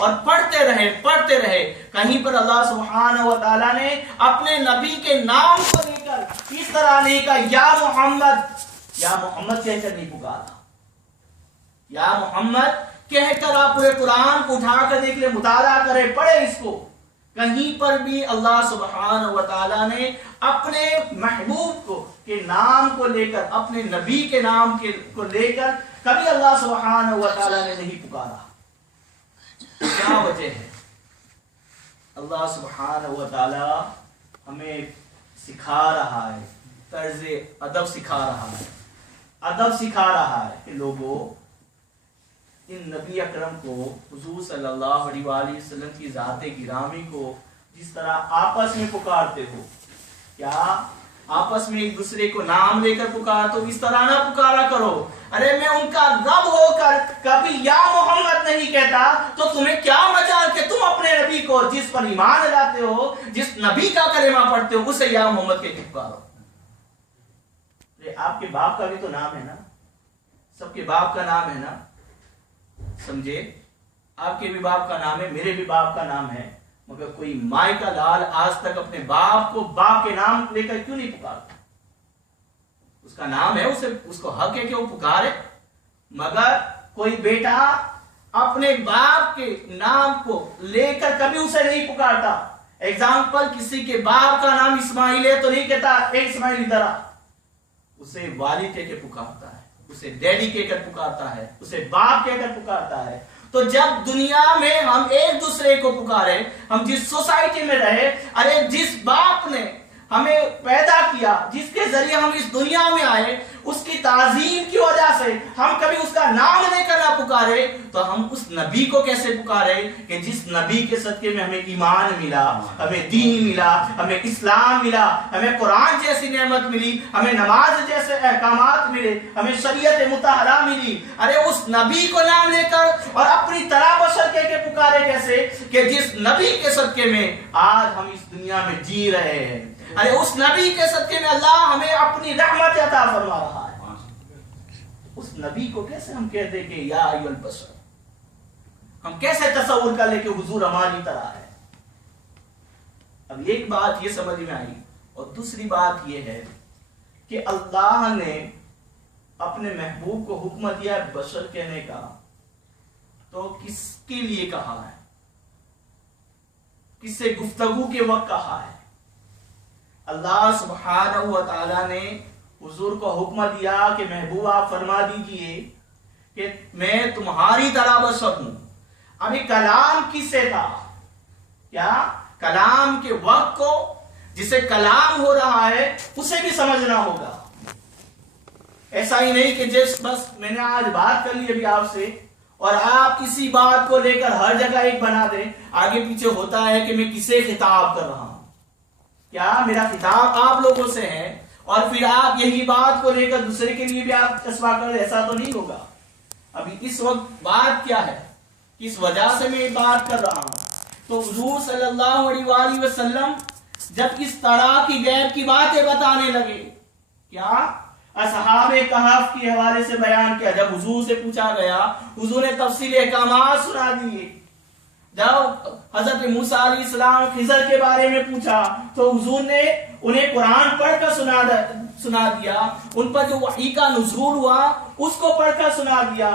اور پڑھتے رہے. کہیں پر اللہ سبحانہ و تعالیٰ نے اپنے نبی کے نام کو لے کر اس طرح نہیں کہا یا محمد کہہ کر نہیں پکارا. یا محمد کہہ کر آپ پورے قرآن کو اٹھا کر دیکھ لیں, مطالعہ کریں, پڑھیں اس کو. کہیں پر بھی اللہ سبحانہ و تعالیٰ نے اپنے محبوب کو کے نام کو لے کر, اپنے نبی کے نام کو لے کر کبھی اللہ سبحانہ و تعالیٰ نے نہیں پکارا. کیا وجہ ہے؟ اللہ سبحانہ و تعالیٰ ہمیں سکھا رہا ہے, طرز ادب سکھا رہا ہے کہ لوگوں ان نبی اکرم کو, حضور صلی اللہ علیہ وآلہ وسلم کی ذات گرامی کو جس طرح آپس میں پکارتے ہو, کیا آپس میں ایک دوسرے کو نام لے کر پکارتے ہو؟ اس طرح نہ پکارا کرو. ارے میں ان کا رب ہو کر کبھی یا محمد نہیں کہتا تو تمہیں کیا مجال کہ تم اپنے نبی کو جس پر ایمان لاتے ہو, جس نبی کا کلمہ پڑھتے ہو, اسے یا محمد کہہ کے پکارو. آپ کے باپ کا بھی تو نام ہے نا, سب کے باپ کا نام ہے نا, سمجھے؟ آپ کے بھی باپ کا نام ہے, میرے بھی باپ کا نام ہے, مگر کوئی مائی کا لال آج تک اپنے باپ کو باپ کے نام لے کر کیوں نہیں پکارتا؟ اس کا نام ہے, اس کو حق ہے کہ وہ پکارے. مگر کوئی بیٹا اپنے باپ کے نام کو لے کر کبھی اسے نہیں پکارتا. ایگزامپل, کسی کے باپ کا نام اسماعیل ہے تو نہیں کہتا اے اسماعیل ادھر آ, اسے والد کہہ کے پکارتا ہے, اسے ڈیڈی کہہ کر پکارتا ہے, اسے باپ کہہ کر پکارتا ہے. تو جب دنیا میں ہم ایک دوسرے کو پکارے, ہم جس سوسائٹی میں رہے, ارے جس باپ نے ہمیں پیدا کیا, جس کے ذریعے ہم اس دنیا میں آئے, اس کی تعظیم کی وجہ سے ہم کبھی اس کا نام لے کر نہ پکارے تو ہم اس نبی کو کیسے پکارے کہ جس نبی کے صدقے میں ہمیں ایمان ملا, ہمیں دین ملا, ہمیں اسلام ملا, ہمیں قرآن جیسی نعمت ملی, ہمیں نماز جیسے احکامات ملے, ہمیں شریعت مطہرہ ملی. ارے اس نبی کو نام لے کر اور اپنی طرح بشر کہہ کے پکارے کیسے کہ جس نبی کے صدقے میں آج ہم اس دنیا میں جی رہے ہیں. ارے اس نبی کے صدقے میں اللہ ہمیں اپنی رحمت عطا فرما رہا ہے. اس نبی کو کیسے ہم کہتے کہ یا ایھا البشر, ہم کیسے تصور کر لیں کہ حضور ہماری طرح ہے؟ اب ایک بات یہ سمجھ میں آئی, اور دوسری بات یہ ہے کہ اللہ نے اپنے محبوب کو حکم دیا بشر کہنے کا, تو کس کے لیے کہا ہے, کس سے گفتگو کے وقت کہا ہے؟ اللہ سبحانہ و تعالیٰ نے حضور کو حکم دیا کہ محبوب آپ فرما دیجئے کہ میں تمہاری طرح بشر ہوں. ابھی کلام کس سے تھا؟ کیا کلام کے وقت کو, جسے کلام ہو رہا ہے اسے بھی سمجھنا ہوگا. ایسا ہی نہیں کہ جس بس میں نے آج بات کر لی ابھی آپ سے, اور آپ کسی بات کو لے کر ہر جگہ ایک بنا دیں. آگے پیچھے ہوتا ہے کہ میں کسے خطاب کر رہا ہوں, کیا میرا خطاب آپ لوگوں سے ہے, اور پھر آپ یہی بات کو لے کر دوسرے کے لیے بھی آپ چسپاں کر, ایسا تو نہیں ہوگا. ابھی اس وقت بات کیا ہے, کس وجہ سے میں یہ بات کر رہا ہوں؟ تو حضور صلی اللہ علیہ وآلہ وسلم جب اس طرح کی غیب کی باتیں بتانے لگے, کیا اصحاب کہف کے حوالے سے بیان کیا, جب حضور سے پوچھا گیا حضور نے تفصیل احکامات سنا دیے. جب حضرت موسیٰ علیہ السلام خضر کے بارے میں پوچھا تو حضور نے انہیں قرآن پڑھ کر سنا دیا, ان پر جو وحی کا نزول ہوا اس کو پڑھ کر سنا دیا.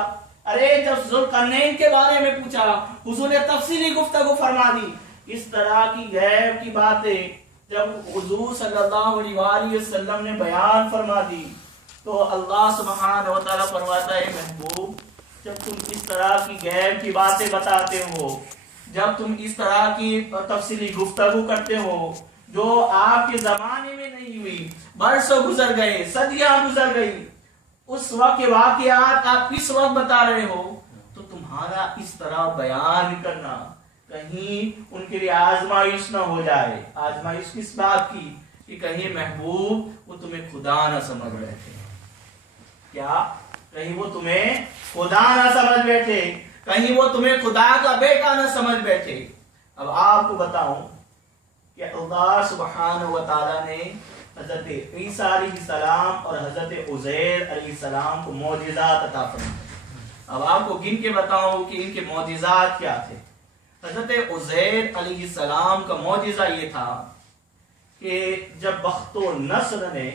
ارے جب ذوالقرنین کے بارے میں پوچھا حضور نے تفصیلی گفتگو فرما دی. اس طرح کی غیب کی باتیں جب حضور صلی اللہ علیہ وآلہ وسلم نے بیان فرما دی تو اللہ سبحانہ و تعالیٰ فرماتا ہے محبوب, جب تم اس طرح کی غیب کی باتیں بتاتے ہو, جب تم اس طرح کی تفصیلی گفتگو کرتے ہو جو آپ کے زمانے میں نہیں ہوئی, برسوں گزر گئے, صدیاں گزر گئی, اس وقت کے واقعات آپ اس وقت بتا رہے ہو, تو تمہارا اس طرح بیان کرنا کہیں ان کے لیے آزمائش نہ ہو جائے. آزمائش کس بات کی کہ کہیں محبوب وہ تمہیں خدا نہ سمجھ بیٹھے. کیا کہیں وہ تمہیں خدا نہ سمجھ بیٹھے, کہیں وہ تمہیں خدا کا بیٹا نہ سمجھ بیٹھے. اب آپ کو بتاؤں کہ اللہ سبحانہ و تعالیٰ نے حضرت عیسیٰ علیہ السلام اور حضرت عزیر علیہ السلام کو معجزات عطا فرمائے. اب آپ کو گن کے بتاؤں کہ ان کے معجزات کیا تھے. حضرت عزیر علیہ السلام کا معجزہ یہ تھا کہ جب بخت و نصر نے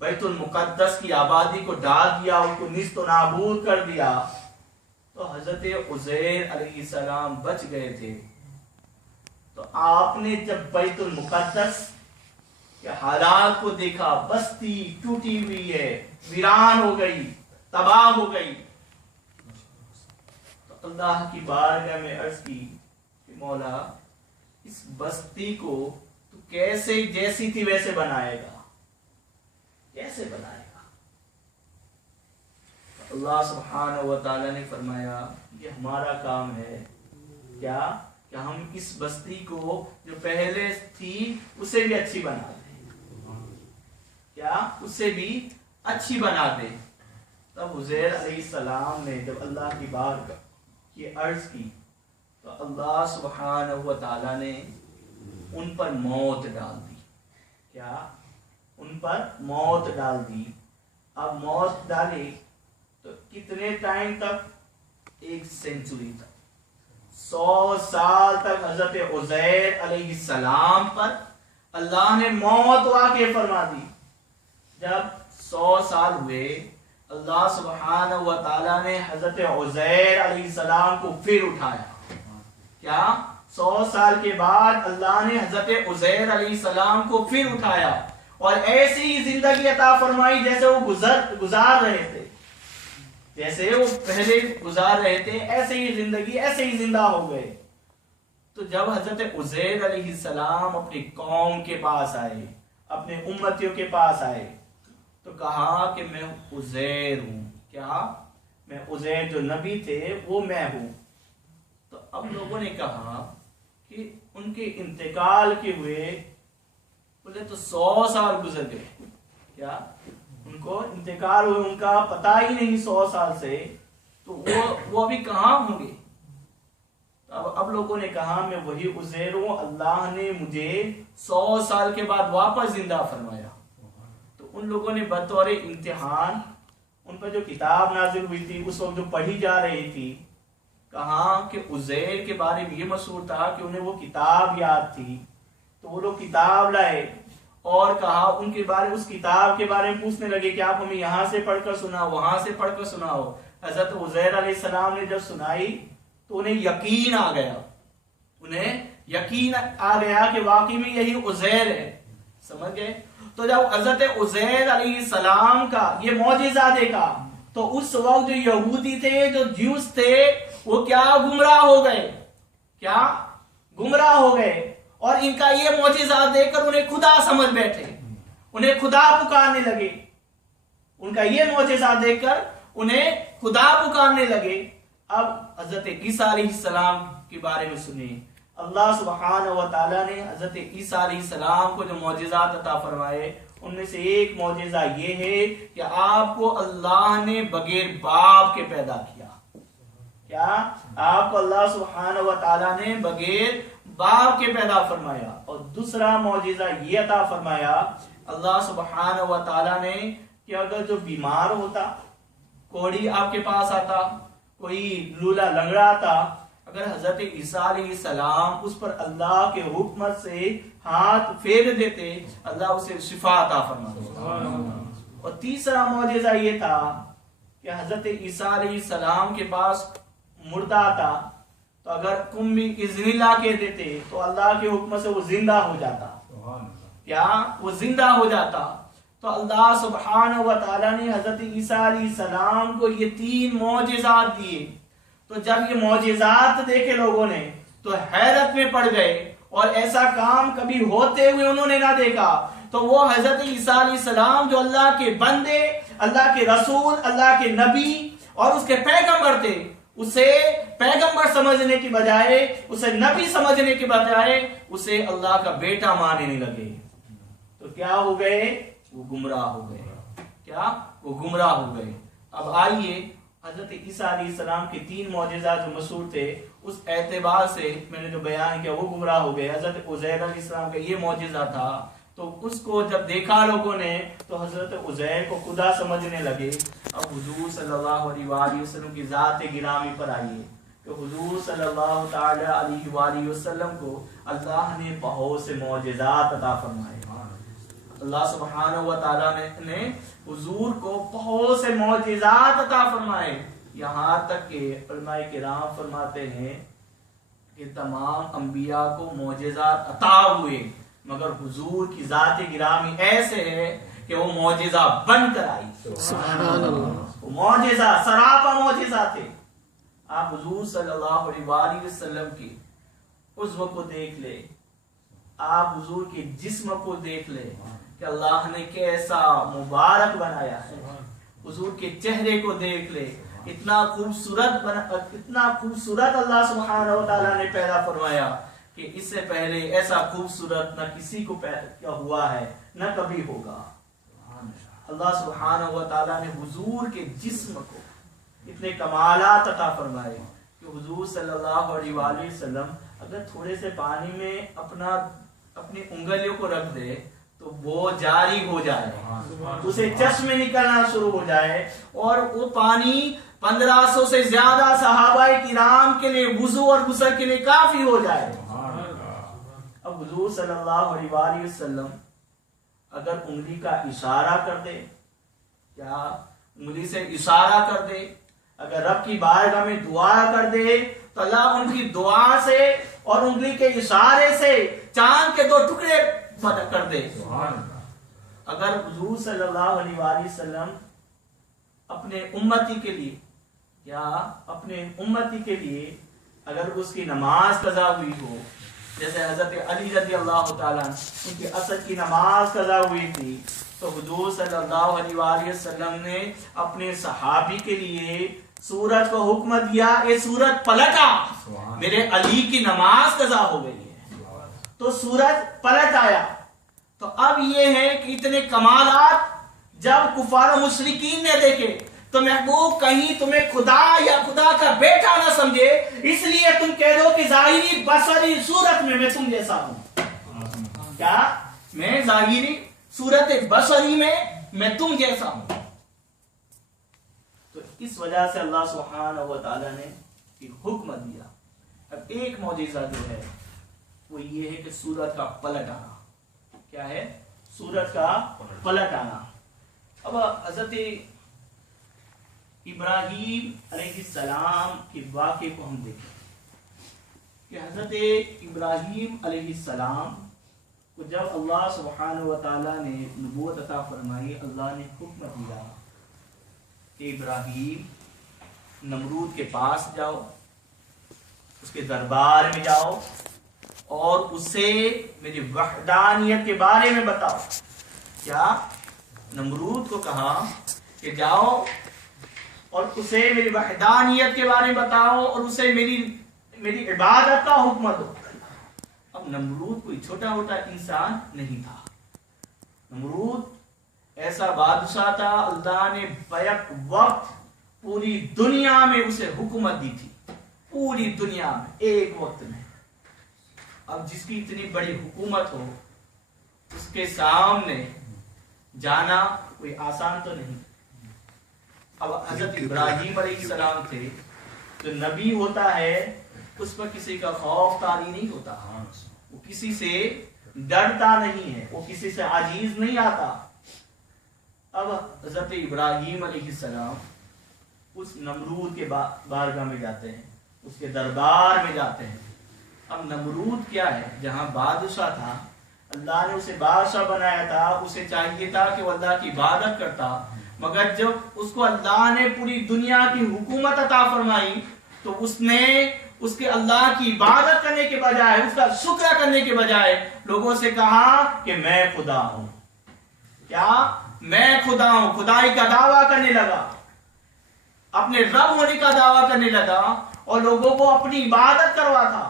بیت المقدس کی آبادی کو ڈال دیا، ان کو نیست و نابود کر دیا، تو حضرت عزیر علیہ السلام بچ گئے تھے۔ تو آپ نے جب بیت المقدس کے حالات کو دیکھا، بستی ٹوٹی ہوئی ہے، ویران ہو گئی، تباہ ہو گئی، تو اللہ کی بارگاہ میں عرض کی کہ مولا اس بستی کو تو کیسے جیسی تھی ویسے بنائے گا، کیسے بنائے گا؟ اللہ سبحانہ و تعالی نے فرمایا یہ ہمارا کام ہے کیا کہ ہم اس بستی کو جو پہلے تھی اسے بھی اچھی بنا دیں، کیا اسے بھی اچھی بنا دیں۔ تب عزیر علیہ السلام نے جب اللہ کی بارگاہ کی عرض کی تو اللہ سبحانہ و تعالی نے ان پر موت ڈال دی، کیا ان پر موت ڈال دی۔ اب موت ڈالے تو کتنے ٹائم تک؟ 1 سینچری تک، 100 سال تک حضرت عزیر علیہ السلام پر اللہ نے موت واقع فرما دی۔ جب 100 سال ہوئے، اللہ سبحانہ و تعالی نے حضرت عزیر علیہ السلام کو پھر اٹھایا، کیا 100 سال کے بعد اللہ نے حضرت عزیر علیہ السلام کو پھر اٹھایا اور ایسی ہی زندگی عطا فرمائی جیسے وہ گزار رہے تھے، جیسے وہ پہلے گزار رہے تھے ایسے ہی زندگی، ایسے ہی زندہ ہو گئے۔ تو جب حضرت عزیر علیہ السلام اپنی قوم کے پاس آئے، اپنے امتیوں کے پاس آئے، تو کہا کہ میں عزیر ہوں، کیا میں عزیر جو نبی تھے وہ میں ہوں۔ تو اب لوگوں نے کہا کہ ان کے انتقال کے ہوئے بولے تو 100 سال گزر گئے، کیا ان کو انتقال ہوئے، ان کا پتہ ہی نہیں 100 سال سے، تو وہ ابھی کہاں ہوں گے؟ اب لوگوں نے کہا میں وہی عزیر ہوں، اللہ نے مجھے 100 سال کے بعد واپس زندہ فرمایا۔ تو ان لوگوں نے بطور امتحان ان پر جو کتاب نازل ہوئی تھی اس وقت جو پڑھی جا رہی تھی، کہا کہ عزیر کے بارے میں یہ مشہور تھا کہ انہیں وہ کتاب یاد تھی، تو وہ لوگ کتاب لائے اور کہا ان کے بارے اس کتاب کے بارے میں پوچھنے لگے کہ آپ ہمیں یہاں سے پڑھ کر سناؤ، وہاں سے پڑھ کر سناؤ۔ حضرت عزیر علیہ السلام نے جب سنائی تو انہیں یقین آ گیا، انہیں یقین آ گیا کہ واقعی میں یہی عزیر ہے، سمجھ گئے؟ تو جب حضرت عزیر علیہ السلام کا یہ معجزہ دیکھا تو اس وقت جو یہودی تھے، جو جیوس تھے، وہ کیا گمراہ ہو گئے، کیا گمراہ ہو گئے، اور ان کا یہ معجزہ دیکھ کر انہیں خدا سمجھ بیٹھے، انہیں خدا پکارنے لگے، ان کا یہ معجزہ دیکھ کر انہیں خدا پکارنے لگے۔ اب حضرت عیسیٰ علیہ السلام کے بارے میں سنیں، اللہ سبحانہ و تعالیٰ نے حضرت عیسیٰ علیہ السلام کو جو معجزات عطا فرمائے ان میں سے ایک معجزہ یہ ہے کہ آپ کو اللہ نے بغیر باپ کے پیدا کیا، کیا آپ کو اللہ سبحانہ و تعالیٰ نے بغیر باپ کے پیدا فرمایا۔ اور دوسرا معجزہ یہ عطا فرمایا اللہ سبحانہ و تعالیٰ نے کہ اگر جو بیمار ہوتا، کوڑی آپ کے پاس آتا، کوئی لولا لنگڑا آتا، اگر حضرت عیسیٰ علیہ السلام اس پر اللہ کے حکمت سے ہاتھ پھیر دیتے، اللہ اسے شفا عطا فرماتا۔ اور تیسرا معجزہ یہ تھا کہ حضرت عیسیٰ علیہ السلام کے پاس مردہ آتا تو اگر تم بھی اذن لا کے دیتے تو اللہ کے حکم سے وہ زندہ ہو جاتا، کیا وہ زندہ ہو جاتا۔ تو اللہ سبحانہ و تعالیٰ نے حضرت عیسیٰ علیہ السلام کو یہ 3 معجزات دیے۔ تو جب یہ معجزات دیکھے لوگوں نے تو حیرت میں پڑ گئے، اور ایسا کام کبھی ہوتے ہوئے انہوں نے نہ دیکھا۔ تو وہ حضرت عیسیٰ علیہ السلام جو اللہ کے بندے، اللہ کے رسول، اللہ کے نبی اور اس کے پیغمبر تھے، اسے پیغمبر سمجھنے کی بجائے، اسے نبی سمجھنے کی بجائے اسے اللہ کا بیٹا ماننے لگے، تو کیا ہو گئے؟ وہ گمراہ ہو گئے، کیا وہ گمراہ ہو گئے۔ اب آئیے حضرت عیسیٰ علیہ السلام کے 3 معجزات جو مشہور تھے اس اعتبار سے میں نے جو بیان کیا وہ گمراہ ہو گئے۔ حضرت عزیر علیہ السلام کا یہ معجزہ تھا، تو اس کو جب دیکھا لوگوں نے تو حضرت عزیر کو خدا سمجھنے لگے۔ اب حضور صلی اللہ علیہ وآلہ وسلم کی ذات گرامی پر آئیے، کہ حضور صلی اللہ تعالی علیہ وآلہ وسلم کو اللہ نے بہت سے معجزات عطا فرمائے. اللہ سبحانہ و تعالی نے حضور کو بہت سے معجزات عطا فرمائے. یہاں تک کہ علماء کرام فرماتے ہیں کہ تمام انبیاء کو معجزات عطا ہوئے مگر حضور کی ذات گرامی ایسے ہے کہ وہ معجزہ بن کر آئی. سبحان اللہ. معجزہ سراپا معجزہ تھے. آپ حضور صلی اللہ علیہ وآلہ وسلم کی عضو کو دیکھ لے, آپ حضور کے جسم کو دیکھ لے کہ اللہ نے کیسا مبارک بنایا ہے. حضور کے چہرے کو دیکھ لے, اتنا خوبصورت اللہ سبحانہ و تعالیٰ نے پیدا فرمایا کہ اس سے پہلے ایسا خوبصورت نہ کسی کو پیدا ہوا ہے نہ کبھی ہوگا. اللہ سبحانہ و تعالیٰ نے حضور کے جسم کو اتنے کمالات عطا فرمائے کہ حضور صلی اللہ علیہ وآلہ وسلم اگر تھوڑے سے پانی میں اپنی انگلیوں کو رکھ دے تو وہ جاری ہو جائے, اسے چشمے نکلنا شروع ہو جائے, اور وہ پانی 1500 سے زیادہ صحابہ کرام کے لیے وضو اور غسل کے لیے کافی ہو جائے. اب حضور صلی اللہ علیہ وآلہ وسلم اگر انگلی کا اشارہ کر دے, کیا انگلی سے اشارہ کر دے, اگر رب کی بارگاہ میں دعا کر دے تو اللہ ان کی دعا سے اور انگلی کے اشارے سے چاند کے 2 ٹکڑے کر دے. اگر حضور صلی اللہ علیہ وآلہ وسلم اپنے امتی کے لیے, یا اپنے امتی کے لیے اگر اس کی نماز قضا ہوئی ہو, جیسے حضرت علی رضی اللہ تعالیٰ ان کی عصر کی نماز قضا ہوئی تھی, تو حضور صلی اللہ علیہ وآلہ وسلم نے اپنے صحابی کے لیے سورج کو حکم دیا, اے سورج پلٹا, میرے علی کی نماز قضا ہو گئی ہے. تو سورج پلٹ آیا. تو اب یہ ہے کہ اتنے کمالات جب کفار و مشرکین نے دیکھے تو محبوب کہیں تمہیں خدا یا خدا کا بیٹا نہ سمجھے, اس لیے تم کہہ دو کہ ظاہری بصری صورت میں تم جیسا ہوں. کیا میں ظاہری صورت بصری میں تم جیسا ہوں. تو اس وجہ سے اللہ سبحانہ و تعالی نے حکم دیا. اب ایک معجزہ جو ہے وہ یہ ہے کہ سورج کا پلٹ آنا. کیا ہے؟ سورج کا پلٹ آنا. اب حضرت ابراہیم علیہ السلام کے واقعے کو ہم دیکھیں کہ حضرت ابراہیم علیہ السلام کو جب اللہ سبحانہ و تعالیٰ نے نبوت عطا فرمائی, اللہ نے حکم دیا کہ ابراہیم نمرود کے پاس جاؤ, اس کے دربار میں جاؤ اور اسے میری وحدانیت کے بارے میں بتاؤ. کیا نمرود کو کہا کہ جاؤ اور اسے میری وحدانیت کے بارے میں بتاؤ اور اسے میری عبادت کا حکم دو. اب نمرود کوئی چھوٹا موٹا انسان نہیں تھا. نمرود ایسا بادشاہ تھا, اللہ نے بیک وقت پوری دنیا میں اسے حکومت دی تھی, پوری دنیا میں ایک وقت میں. اب جس کی اتنی بڑی حکومت ہو اس کے سامنے جانا کوئی آسان تو نہیں. اب حضرت ابراہیم علیہ السلام تھے, جو نبی ہوتا ہے اس پر کسی کا خوف طاری نہیں ہوتا, وہ کسی سے ڈرتا نہیں ہے, وہ کسی سے عاجز نہیں آتا. اب حضرت ابراہیم علیہ السلام اس نمرود کے بارگاہ میں جاتے ہیں, اس کے دربار میں جاتے ہیں. اب نمرود کیا ہے, جہاں بادشاہ تھا, اللہ نے اسے بادشاہ بنایا تھا, اسے چاہیے تھا کہ وہ اللہ کی عبادت کرتا, مگر جب اس کو اللہ نے پوری دنیا کی حکومت عطا فرمائی تو اس نے اس کے اللہ کی عبادت کرنے کے بجائے, اس کا شکر کرنے کے بجائے لوگوں سے کہا کہ میں خدا ہوں. کیا میں خدا ہوں, خدائی کا دعویٰ کرنے لگا, اپنے رب ہونے کا دعویٰ کرنے لگا اور لوگوں کو اپنی عبادت کرواتا,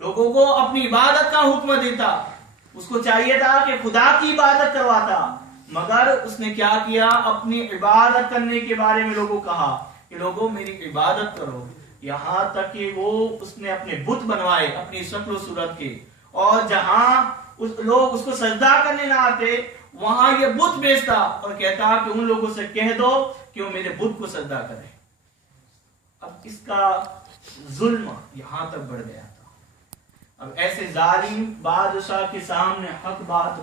لوگوں کو اپنی عبادت کا حکم دیتا. اس کو چاہیے تھا کہ خدا کی عبادت کرواتا, مگر اس نے کیا کیا, اپنی عبادت کرنے کے بارے میں لوگوں کو کہا کہ لوگوں میری عبادت کرو. یہاں تک کہ وہ اس نے اپنے بت بنوائے اپنی شکل و صورت کے, اور جہاں لوگ اس کو سجدہ کرنے نہ آتے وہاں یہ بت بیچتا اور کہتا کہ ان لوگوں سے کہہ دو کہ وہ میرے بت کو سجدہ کریں. اب اس کا ظلم یہاں تک بڑھ گیا تھا. اب ایسے ظالم بادشاہ کے سامنے حق بات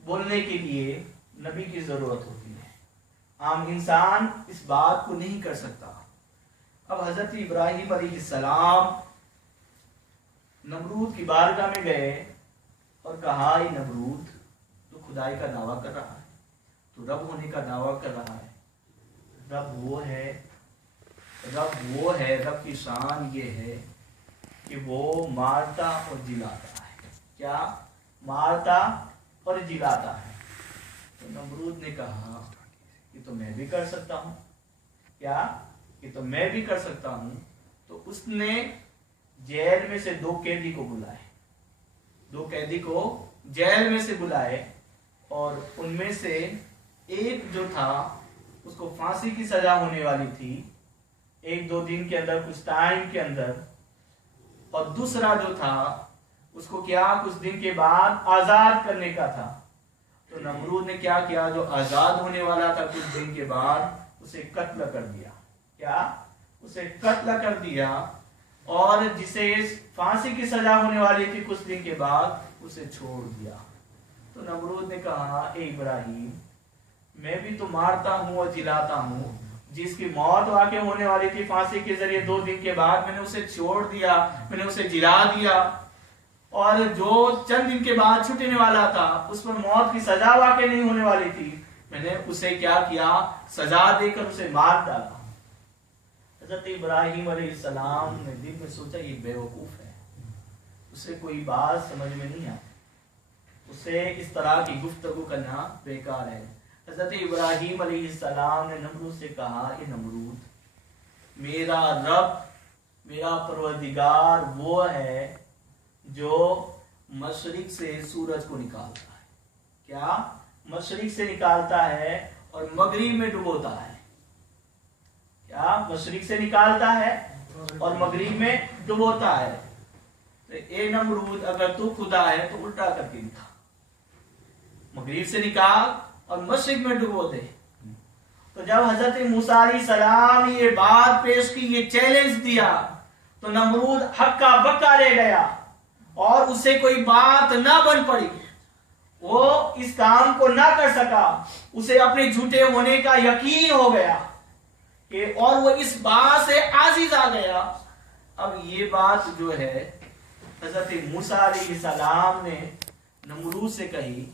بولنے کے لیے نبی کی ضرورت ہوتی ہے. عام انسان اس بات کو نہیں کر سکتا. اب حضرت ابراہیم علیہ السلام نمرود کی بارگاہ میں گئے اور کہا اے نمرود تو خدائی کا دعویٰ کر رہا ہے, تو رب ہونے کا دعویٰ کر رہا ہے. رب وہ ہے, رب کی شان یہ ہے کہ وہ مارتا اور جلاتا ہے. کیا مارتا اور جلاتا ہے. تو نمرود نے کہا کہ تو میں بھی کر سکتا ہوں. کیا کہ تو میں بھی کر سکتا ہوں. تو اس نے جیل میں سے 2 قیدی کو بلائے, 2 قیدی کو جیل میں سے بلائے, اور ان میں سے ایک جو تھا اس کو پھانسی کی سزا ہونے والی تھی 1-2 دن کے اندر, کچھ ٹائم کے اندر, اور دوسرا جو تھا اس کو کیا کچھ دن کے بعد آزاد کرنے کا تھا. تو نمرود نے کیا کیا, جو آزاد ہونے والا تھا کچھ دن کے بعد اسے قتل کر دیا. کیا اسے قتل کر دیا, اور جسے پھانسی کی سزا ہونے والی تھی کچھ دن کے بعد اسے چھوڑ دیا. تو نمرود نے کہا اے ابراہیم میں بھی تو مارتا ہوں اور جلاتا ہوں. جس کی موت واقع ہونے والی تھی پھانسی کے ذریعے 2 دن کے بعد میں نے اسے چھوڑ دیا, میں نے اسے جلا دیا, اور جو چند دن کے بعد چھوٹنے والا تھا اس پر موت کی سزا واقع نہیں ہونے والی تھی, میں نے اسے کیا کیا, سزا دے کر اسے مار ڈالا. حضرت ابراہیم علیہ السلام نے دل میں سوچا یہ بے وقوف ہے, اسے کوئی بات سمجھ میں نہیں آتی, اسے اس طرح کی گفتگو کرنا بیکار ہے. حضرت ابراہیم علیہ السلام نے نمرود سے کہا اے نمرود میرا رب, میرا پروردگار وہ ہے جو مشرق سے سورج کو نکالتا ہے. کیا مشرق سے نکالتا ہے اور مغرب میں ڈبوتا ہے. کیا مشرق سے نکالتا ہے اور مغرب میں ڈبوتا ہے. تو اے نمرود اگر تو خدا ہے تو الٹا کر کے دکھا, مغرب سے نکال اور مشرق میں ڈبو دے. تو جب حضرت موسیٰ علیہ السلام یہ بات پیش کی, یہ چیلنج دیا, تو نمرود ہکا بکا رہ گیا اور اسے کوئی بات نہ بن پڑی, وہ اس کام کو نہ کر سکا. اسے اپنے جھوٹے ہونے کا یقین ہو گیا کہ, اور وہ اس بات سے عاجز آ گیا. اب یہ بات جو ہے حضرت موسیٰ علیہ السلام نے نمرود سے کہی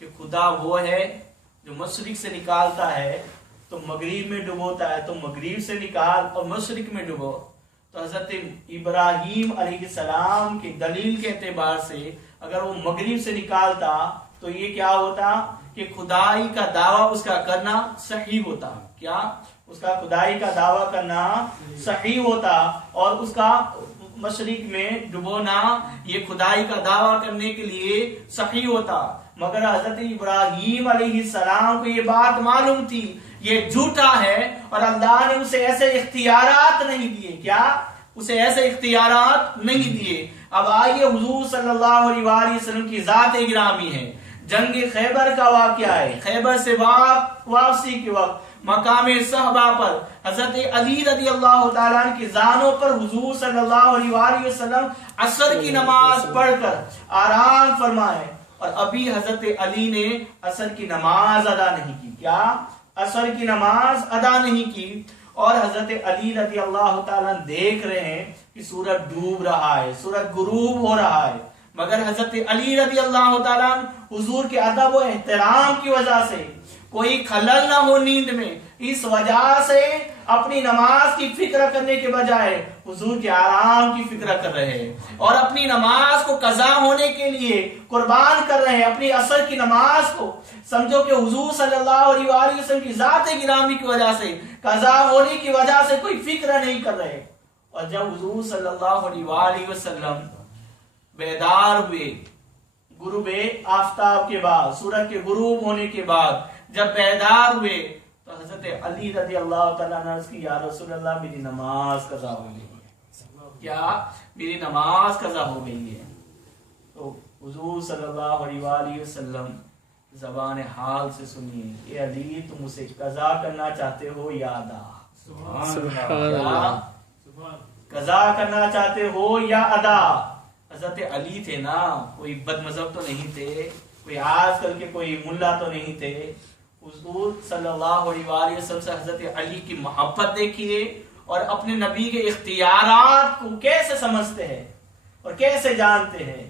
کہ خدا وہ ہے جو مشرق سے نکالتا ہے تو مغرب میں ڈبوتا ہے, تو مغرب سے نکال اور مشرق میں ڈبو. تو حضرت ابراہیم علیہ السلام کی دلیل کے اعتبار سے اگر وہ مغرب سے نکالتا تو یہ کیا ہوتا کہ خدائی کا دعویٰ اس کا کرنا صحیح ہوتا. کیا اس کا خدائی کا دعویٰ کرنا صحیح ہوتا, اور اس کا مشرق میں ڈبونا یہ خدائی کا دعویٰ کرنے کے لیے صحیح ہوتا. مگر حضرت ابراہیم علیہ السلام کو یہ بات معلوم تھی یہ جھوٹا ہے, اور اللہ نے اسے ایسے اختیارات نہیں دیے. کیا اسے ایسے اختیارات نہیں دیے. اب آئیے حضور صلی اللہ علیہ وآلہ وسلم کی ذات گرامی ہے, جنگ خیبر کا واقعہ ہے. خیبر سے واپسی کے وقت مقام صحبہ پر حضرت علی رضی اللہ تعالیٰ عنہ کی زانوں پر حضور صلی اللہ علیہ وآلہ وسلم عصر کی نماز پڑھ کر آرام فرمائے, اور ابھی حضرت علی نے عصر کی نماز ادا نہیں کی. کیا عصر کی نماز ادا نہیں کی, اور حضرت علی رضی اللہ تعالیٰ دیکھ رہے ہیں کہ سورج ڈوب رہا ہے, سورج غروب ہو رہا ہے, مگر حضرت علی رضی اللہ تعالیٰ حضور کے ادب و احترام کی وجہ سے کوئی خلل نہ ہو نیند میں, اس وجہ سے اپنی نماز کی فکر کرنے کے بجائے حضور کے آرام کی فکر کر رہے ہیں, اور اپنی نماز کو قضا ہونے کے لیے قربان کر رہے ہیں. اپنی عصر کی نماز کو سمجھو کہ حضور صلی اللہ علیہ وآلہ وسلم کی ذات گرامی کی وجہ سے, قضا ہونے کی وجہ سے کوئی فکر نہیں کر رہے. اور جب حضور صلی اللہ علیہ وآلہ وسلم بیدار ہوئے غروب آفتاب کے بعد, سورج کے غروب ہونے کے بعد جب بیدار ہوئے تو حضرت علی رضی اللہ تعالیٰ عنہ کی یا رسول اللہ میری نماز قضا ہو گئی ہے. کیا میری نماز قضا ہو گئی ہے. تو حضور صلی اللہ علیہ وآلہ وسلم زبان حال سے سنیے, اے علی تم اسے قضا کرنا چاہتے ہو یا ادا. قضا کرنا چاہتے ہو یا ادا؟ حضرت علی تھے نا، کوئی بد مذہب تو نہیں تھے، کوئی آج کل کے کوئی ملا تو نہیں تھے۔ حضور صلی اللہ علیہ وآلہ وسلم سے حضرت علی کی محبت دیکھیے اور اپنے نبی کے اختیارات کو کیسے سمجھتے ہیں اور کیسے جانتے ہیں۔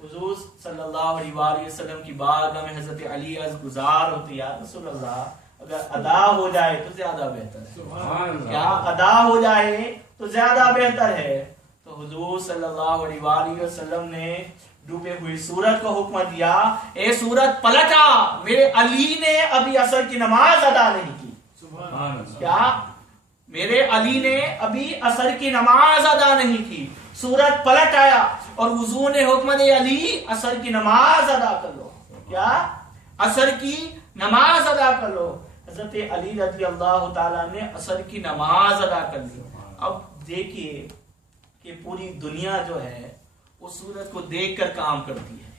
حضور صلی اللہ علیہ وآلہ وسلم کی بارگاہ میں حضرت علی عز گزار ہوتے، یا رسول اللہ اگر ادا ہو جائے تو زیادہ بہتر ہے، کیا ادا ہو جائے تو زیادہ بہتر ہے۔ تو حضور صلی اللہ علیہ وآلہ وسلم نے ڈوبے ہوئی سورج کو حکم دیا، اے سورج پلٹا، میرے علی نے ابھی عصر کی نماز ادا نہیں کی۔ کیا میرے علی نے ابھی عصر کی نماز ادا نہیں کی۔ سورج پلٹ آیا اور حضور نے حکم دیا، علی عصر کی نماز ادا کر لو، کیا عصر کی نماز ادا کر لو۔ حضرت علی رضی اللہ تعالیٰ نے عصر کی نماز ادا کر لی۔ اب دیکھیے کہ پوری دنیا جو ہے وہ سورج کو دیکھ کر کام کرتی ہے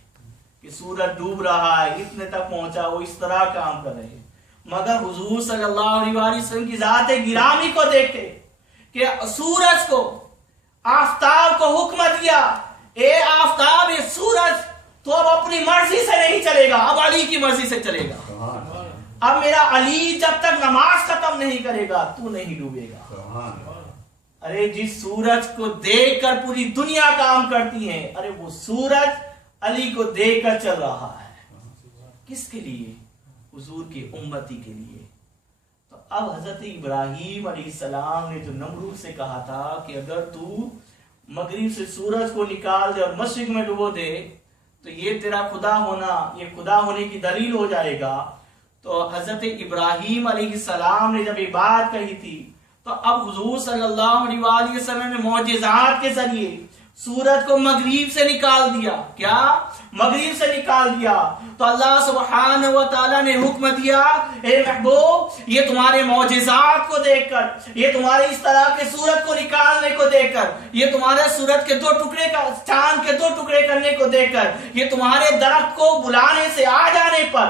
کہ سورج ڈوب رہا ہے، اتنے تک پہنچا، وہ اس طرح کام کر رہے ہیں، مگر حضور صلی اللہ علیہ وآلہ وسلم کی ذات گرامی کو دیکھتے کہ سورج کو، آفتاب کو حکم دیا، اے آفتاب، اے سورج، تو اب اپنی مرضی سے نہیں چلے گا، اب علی کی مرضی سے چلے گا۔ اب میرا علی جب تک نماز ختم نہیں کرے گا تو نہیں ڈوبے گا۔ ارے جس سورج کو دیکھ کر پوری دنیا کام کرتی ہے، ارے وہ سورج علی کو دیکھ کر چل رہا ہے، کس کے لیے؟ حضور کی امتی کے لیے۔ تو اب حضرت ابراہیم علیہ السلام نے جو نمرود سے کہا تھا کہ اگر تو مغرب سے سورج کو نکال دے اور مشرق میں ڈبو دے تو یہ تیرا خدا ہونا، یہ خدا ہونے کی دلیل ہو جائے گا۔ تو حضرت ابراہیم علیہ السلام نے جب یہ بات کہی تھی تو اب حضور صلی اللہ علیہ وآلہ وسلم نے معجزات کے ذریعے سورج کو مغرب سے نکال دیا۔ کیا؟ مغرب سے نکال دیا۔ تو اللہ سبحانہ و تعالیٰ نے حکم دیا، اے محبوب، یہ تمہارے معجزات کو دیکھ کر، یہ تمہارے اس طرح کے سورج کو نکالنے کو دیکھ کر، یہ تمہارے سورج کے 2 ٹکڑے کا، چاند کے 2 ٹکڑے کرنے کو دیکھ کر، یہ تمہارے درخت کو بلانے سے آ جانے پر،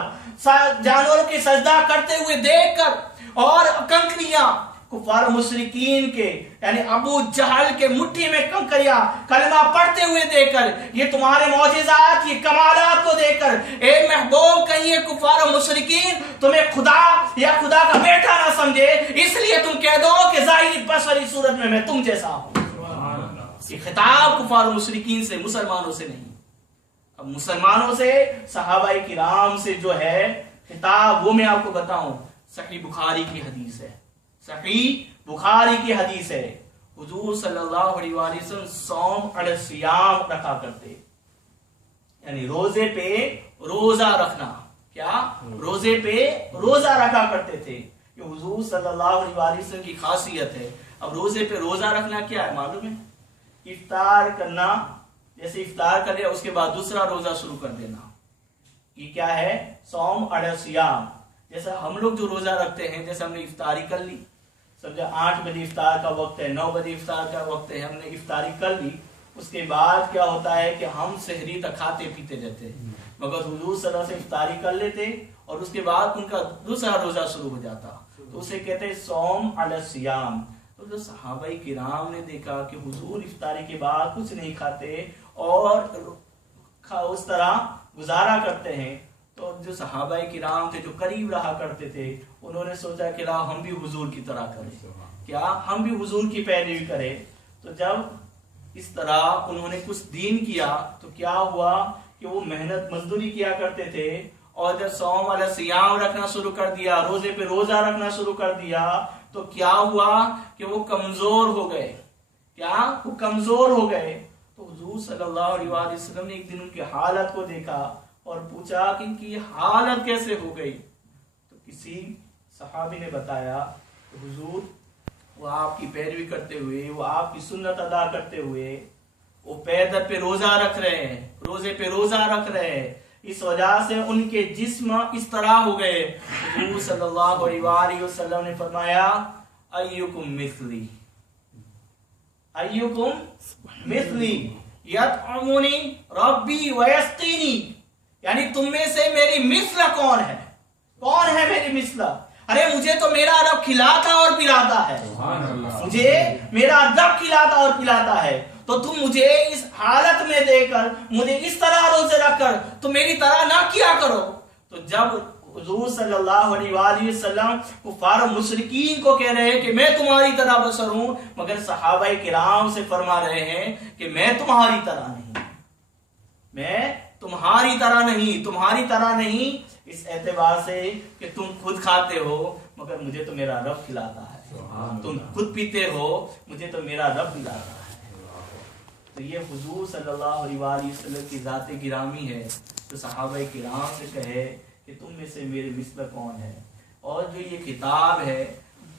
جانوروں کی سجدہ کرتے ہوئے دیکھ کر، اور کنکریاں کفار مشرکین کے یعنی ابو جہل کے مٹھی میں کنکریاں کلمہ پڑھتے ہوئے دیکھ کر، یہ تمہارے معجزات، یہ کمالات کو دیکھ کر، اے محبوب، کہیں یہ کفار مشرکین تمہیں خدا یا خدا کا بیٹا نہ سمجھے، اس لیے تم کہہ دو کہ ظاہری بشری صورت میں تم جیسا ہوں۔ یہ خطاب کفار مشرکین سے، مسلمانوں سے نہیں۔ اب مسلمانوں سے، صحابہ کرام سے جو ہے خطاب، وہ میں آپ کو بتاؤں، صحیح بخاری کی حدیث ہے، صحیح بخاری کی حدیث ہے۔ حضور صلی اللہ علیہ وآلہ وسلم صوم علی الصیام رکھا کرتے، یعنی روزے پہ روزہ رکھنا۔ کیا؟ روزے پہ روزہ رکھا کرتے تھے، یہ حضور صلی اللہ علیہ وآلہ وسلم کی خاصیت ہے۔ اب روزے پہ روزہ رکھنا کیا ہے معلوم ہے؟ افطار کرنا، جیسے افطار کر لیا اس کے بعد دوسرا روزہ شروع کر دینا، یہ کیا ہے؟ صوم علی الصیام۔ جیسے ہم لوگ جو روزہ رکھتے ہیں، جیسے ہم نے افطاری کر لی، سمجھا 8 بجے افطار کا وقت ہے، 9 بجے افطار کا وقت ہے، ہم نے افطاری کر لی، اس کے بعد کیا ہوتا ہے کہ ہم سحری تک کھاتے پیتے رہتے ہیں، مگر حضور صلی اللہ علیہ وسلم افطاری کر لیتے اور اس کے بعد ان کا دوسرا روزہ شروع ہو جاتا، تو اسے کہتے ہیں صوم علی الصیام۔ تو جو صحابہ کرام نے دیکھا کہ حضور افطاری کے بعد کچھ نہیں کھاتے اور اس طرح گزارا کرتے ہیں، تو جو صحابہ کرام تھے، جو قریب رہا کرتے تھے، انہوں نے سوچا کہ لا ہم بھی حضور کی طرح کریں، کیا ہم بھی حضور کی پیروی کریں۔ تو جب اس طرح انہوں نے کچھ دین کیا تو کیا ہوا کہ وہ محنت مزدوری کیا کرتے تھے، اور جب صوم علی الصیام رکھنا شروع کر دیا، روزے پہ روزہ رکھنا شروع کر دیا، تو کیا ہوا کہ وہ کمزور ہو گئے۔ کیا؟ وہ کمزور ہو گئے۔ تو حضور صلی اللہ علیہ وآلہ وسلم نے ایک دن ان کی حالت کو دیکھا اور پوچھا کہ ان کی حالت کیسے ہو گئی؟ تو کسی صحابی نے بتایا کہ حضور وہ آپ کی پیروی کرتے ہوئے، وہ آپ کی سنت ادا کرتے ہوئے، وہ پیدل پہ روزہ رکھ رہے ہیں، روزے پہ روزہ رکھ رہے ہیں، اس وجہ سے ان کے جسم اس طرح ہو گئے۔ حضور صلی اللہ علیہ وآلہ وسلم نے فرمایا ایکم مثلی، ایکم مثلی یطعمنی ربی ویسقینی، یعنی تم میں سے میری مثل کون ہے؟ کون ہے میری مثل؟ ارے مجھے تو میرا رب کھلاتا اور پلاتا ہے، مجھے میرا رب کھلاتا اور پلاتا ہے، تو تم مجھے اس حالت میں دے کر، مجھے اس طرح روزے رکھ کر تو میری طرح نہ کیا کرو۔ تو جب حضور صلی اللہ علیہ وآلہ وسلم کفار و مشرکین کو کہہ رہے ہیں کہ میں تمہاری طرح بشر ہوں، مگر صحابہ کرام سے فرما رہے ہیں کہ میں تمہاری طرح نہیں، میں تمہاری طرح نہیں، تمہاری طرح نہیں اس اعتبار سے کہ تم خود کھاتے ہو مگر مجھے تو میرا رب کھلاتا ہے، تم خود پیتے ہو مجھے تو میرا رب پلاتا ہے۔ تو یہ حضور صلی اللہ علیہ وآلہ وسلم کی ذات گرامی ہے، تو صحابہ کرام سے کہے کہ تم میں سے میرے مثل کون ہے۔ اور جو یہ کتاب ہے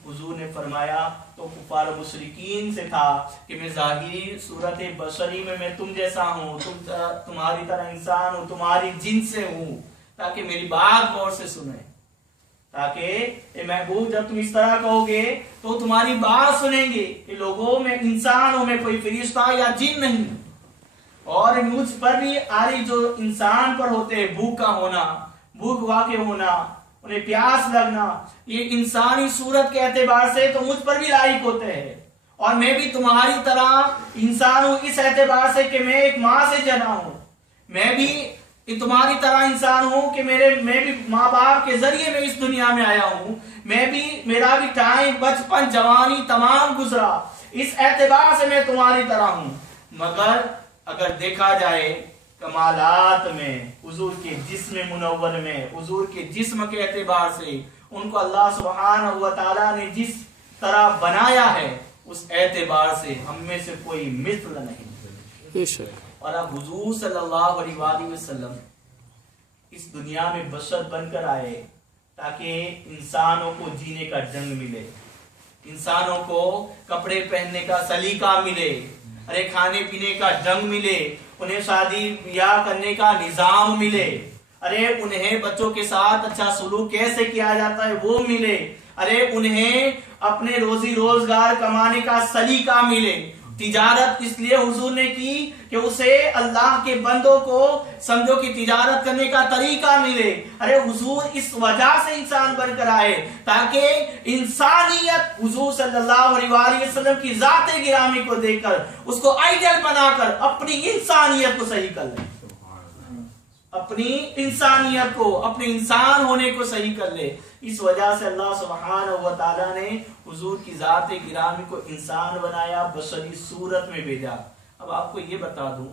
حضور نے فرمایا تو کفار مشرکین سے تھا کہ میں ظاہری صورت بشری میں تم جیسا ہوں، تمہاری طرح انسان ہوں، تمہاری جن سے ہوں، تاکہ میری بات غور سے سنیں، تاکہ اے محبوب جب تم اس طرح کہو گے تو تمہاری بات سنیں گے کہ لوگوں میں انسان ہوں، میں کوئی فرشتہ یا جن نہیں۔ اور مجھ پر بھی آری جو انسان پر ہوتے ہیں، بھوک کا ہونا، بھوک واقع ہونا، انہیں پیاس لگنا، یہ انسانی صورت کے اعتبار سے تو مجھ پر بھی لائق ہوتے ہیں، اور میں بھی تمہاری طرح انسان ہوں اس اعتبار سے کہ میں ایک ماں سے جنا ہوں، میں بھی تمہاری طرح انسان ہوں کہ میں بھی ماں باپ کے ذریعے میں اس دنیا میں آیا ہوں، میرا بھی ٹائم بچپن جوانی تمام گزرا، اس اعتبار سے میں تمہاری طرح ہوں۔ مگر اگر دیکھا جائے کمالات میں، حضور کے جسم منور میں، حضور کے جسم کے اعتبار سے ان کو اللہ سبحانہ و تعالیٰ نے جس طرح بنایا ہے اس اعتبار سے ہم میں سے کوئی مثل نہیں۔ اور اب حضور صلی اللہ علیہ وآلہ وسلم اس دنیا میں بشر بن کر آئے تاکہ انسانوں کو جینے کا ڈنگ ملے، انسانوں کو کپڑے پہننے کا سلیقہ ملے، ارے کھانے پینے کا ڈنگ ملے، انہیں شادی بیاہ کرنے کا نظام ملے، ارے انہیں بچوں کے ساتھ اچھا سلوک کیسے کیا جاتا ہے وہ ملے، ارے انہیں اپنے روزی روزگار کمانے کا سلیقہ ملے۔ تجارت اس لیے حضور نے کی کہ اسے اللہ کے بندوں کو سمجھو کہ تجارت کرنے کا طریقہ ملے، ارے حضور اس وجہ سے انسان بن کر آئے تاکہ انسانیت حضور صلی اللہ علیہ وآلہ وسلم کی ذات گرامی کو دیکھ کر اس کو آئیڈیل بنا کر اپنی انسانیت کو صحیح کر لے، اپنی انسانیت کو، اپنے انسان ہونے کو صحیح کر لے۔ اس وجہ سے اللہ سبحانہ و تعالیٰ نے حضور کی ذات گرامی کو انسان بنایا، بشری صورت میں بھیجا۔ اب آپ کو یہ بتا دوں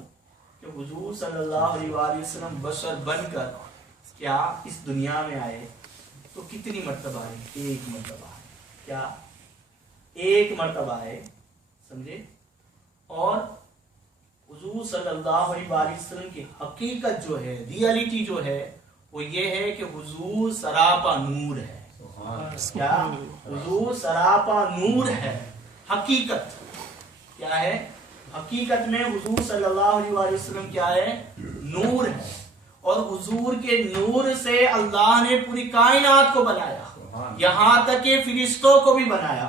کہ حضور صلی اللہ علیہ وآلہ وسلم بشر بن کر کیا اس دنیا میں آئے تو کتنی مرتبہ آئے؟ ایک مرتبہ آئے، کیا ایک مرتبہ آئے، سمجھے؟ اور حضور صلی اللہ علیہ وآلہ وسلم کی حقیقت جو ہے، ریئلٹی جو ہے وہ یہ ہے کہ حضور سراپا نور ہے۔ کیا؟ حضور سراپا نور ہے۔ حقیقت کیا ہے؟ حقیقت میں حضور صلی اللہ علیہ وآلہ وسلم کیا ہے؟ نور ہے، اور حضور کے نور سے اللہ نے پوری کائنات کو بنایا، یہاں تک کہ فرشتوں کو بھی بنایا۔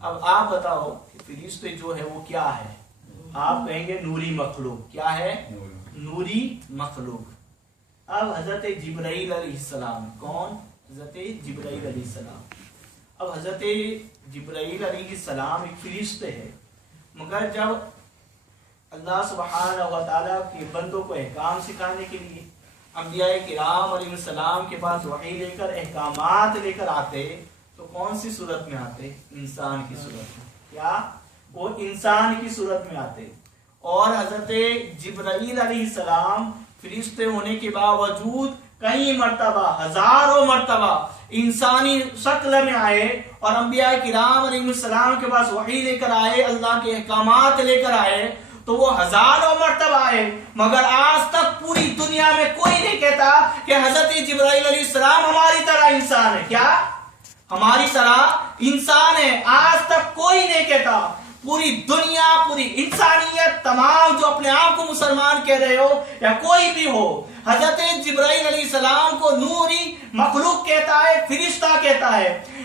اب آپ بتاؤ کہ فرشتے جو ہے وہ کیا ہے؟ آپ کہیں گے نوری مخلوق۔ کیا ہے؟ نوری مخلوق۔ اب حضرت جبرائیل علیہ السلام، کون؟ حضرت جبرائیل علیہ السلام۔ اب حضرت جبرائیل علیہ السلام ایک فرشتے ہے، مگر جب اللہ سبحانہ و تعالیٰ کے بندوں کو احکام سکھانے کے لیے انبیاء کرام علیہ السلام کے پاس وحی لے کر احکامات لے کر آتے تو کون سی صورت میں آتے؟ انسان کی صورت میں۔ کیا؟ وہ انسان کی صورت میں آتے۔ اور حضرت جبرائیل علیہ السلام فرشتے ہونے کے باوجود کئی مرتبہ، ہزاروں مرتبہ انسانی شکل میں آئے اور انبیاء کرام علیہ السلام کے پاس وحی لے کر آئے، اللہ کے احکامات لے کر آئے، تو وہ ہزاروں مرتبہ آئے، مگر آج تک پوری دنیا میں کوئی نہیں کہتا کہ حضرت جبرائیل علیہ السلام ہماری طرح انسان ہے۔ کیا؟ ہماری طرح انسان ہے، آج تک کوئی نہیں کہتا۔ پوری دنیا، پوری انسانیت، تمام جو اپنے آپ کو مسلمان کہہ رہے ہو یا کوئی بھی ہو، حضرت جبرائیل علیہ السلام کو نوری مخلوق کہتا ہے، فرشتہ کہتا ہے۔